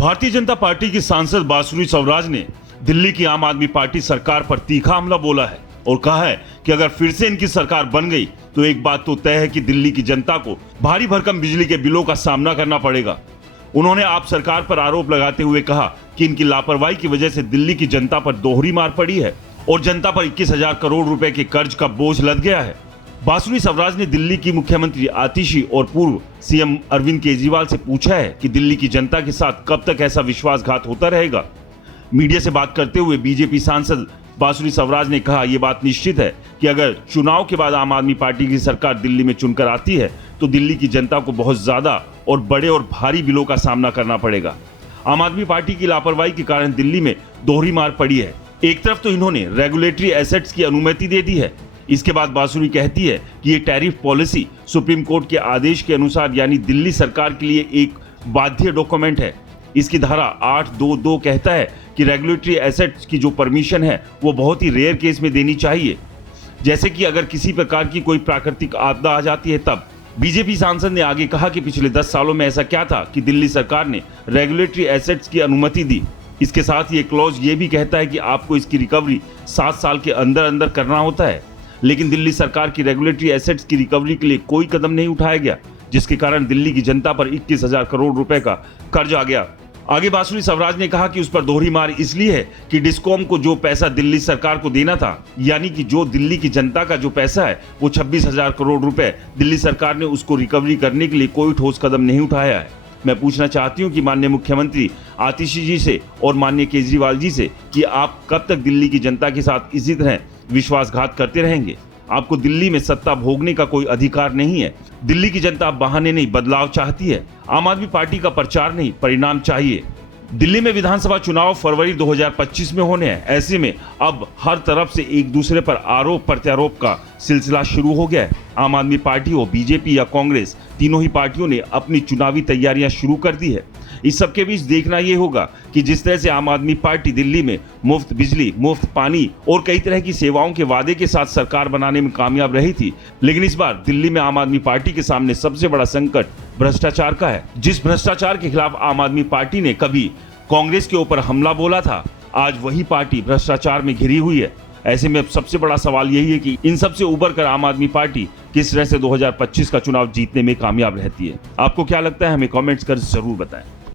Bharatiya Janata party की सांसद बांसुरी स्वराज ने दिल्ली की आम आदमी पार्टी सरकार पर तीखा हमला बोला है और कहा है कि अगर फिर से इनकी सरकार बन गई तो एक बात तो तय है कि दिल्ली की जनता को भारी भरकम बिजली के बिलों का सामना करना पड़ेगा। उन्होंने आप सरकार पर आरोप लगाते हुए कहा कि इनकी लापरवाही की वजह से दिल्ली की जनता पर दोहरी मार पड़ी है और जनता पर 21,000 करोड़ रुपए के कर्ज का बोझ लद गया है। बांसुरी स्वराज ने दिल्ली की मुख्यमंत्री आतिशी और पूर्व सीएम अरविंद केजरीवाल से पूछा है कि दिल्ली की जनता के साथ कब तक ऐसा विश्वासघात होता रहेगा। मीडिया से बात करते हुए बीजेपी सांसद बांसुरी स्वराज ने कहा, यह बात निश्चित है कि अगर चुनाव के बाद आम आदमी पार्टी की सरकार दिल्ली में चुनकर आती है तो दिल्ली की जनता को बहुत ज्यादा और बड़े और भारी बिलों का सामना करना पड़ेगा। आम आदमी पार्टी की लापरवाही के कारण दिल्ली में दोहरी मार पड़ी है। एक तरफ तो इन्होंने रेगुलेटरी एसेट्स की अनुमति दे दी है, इसके बाद बांसुरी कहती है कि ये टैरिफ पॉलिसी सुप्रीम कोर्ट के आदेश के अनुसार यानी दिल्ली सरकार के लिए एक बाध्य डॉक्यूमेंट है। इसकी धारा 822 कहता है कि रेगुलेटरी एसेट्स की जो परमिशन है वो बहुत ही रेयर केस में देनी चाहिए, जैसे कि अगर किसी प्रकार की कोई प्राकृतिक आपदा आ जाती है तब। बीजेपी सांसद ने आगे कहा कि पिछले 10 सालों में ऐसा क्या था कि दिल्ली सरकार ने रेगुलेटरी एसेट्स की अनुमति दी। इसके साथ ये क्लॉज ये भी कहता है कि आपको इसकी रिकवरी 7 साल के अंदर अंदर करना होता है, लेकिन दिल्ली सरकार की रेगुलेटरी एसेट्स की रिकवरी के लिए कोई कदम नहीं उठाया गया, जिसके कारण दिल्ली की जनता पर 21,000 करोड़ रुपए का कर्ज आ गया। आगे बांसुरी स्वराज ने कहा कि उस पर दोहरी मार इसलिए है कि डिस्कॉम को जो पैसा दिल्ली सरकार को देना था, यानी कि जो दिल्ली की जनता का जो पैसा है वो 26,000 करोड़ रुपए, दिल्ली सरकार ने उसको रिकवरी करने के लिए कोई ठोस कदम नहीं उठाया है। मैं पूछना चाहती हूं कि माननीय मुख्यमंत्री आतिशी जी से और माननीय केजरीवाल जी से कि आप कब तक दिल्ली की जनता के साथ इसी तरह विश्वासघात करते रहेंगे। आपको दिल्ली में सत्ता भोगने का कोई अधिकार नहीं है। दिल्ली की जनता बहाने नहीं बदलाव चाहती है। आम आदमी पार्टी का प्रचार नहीं परिणाम चाहिए। दिल्ली में विधानसभा चुनाव फरवरी 2025 में होने हैं। ऐसे में अब हर तरफ से एक दूसरे पर आरोप प्रत्यारोप का सिलसिला शुरू हो गया है। आम आदमी पार्टी हो, बीजेपी या कांग्रेस, तीनों ही पार्टियों ने अपनी चुनावी तैयारियां शुरू कर दी है। इस सबके बीच देखना यह होगा कि जिस तरह से आम आदमी पार्टी दिल्ली में मुफ्त बिजली, मुफ्त पानी और कई तरह की सेवाओं के वादे के साथ सरकार बनाने में कामयाब रही थी, लेकिन इस बार दिल्ली में आम आदमी पार्टी के सामने सबसे बड़ा संकट भ्रष्टाचार का है। जिस भ्रष्टाचार के खिलाफ आम आदमी पार्टी ने कभी कांग्रेस के ऊपर हमला बोला था, आज वही पार्टी भ्रष्टाचार में घिरी हुई है। ऐसे में अब सबसे बड़ा सवाल यही है कि इन सब से उबर कर आम आदमी पार्टी किस तरह से 2025 का चुनाव जीतने में कामयाब रहती है। आपको क्या लगता है, हमें कमेंट्स कर जरूर बताएं।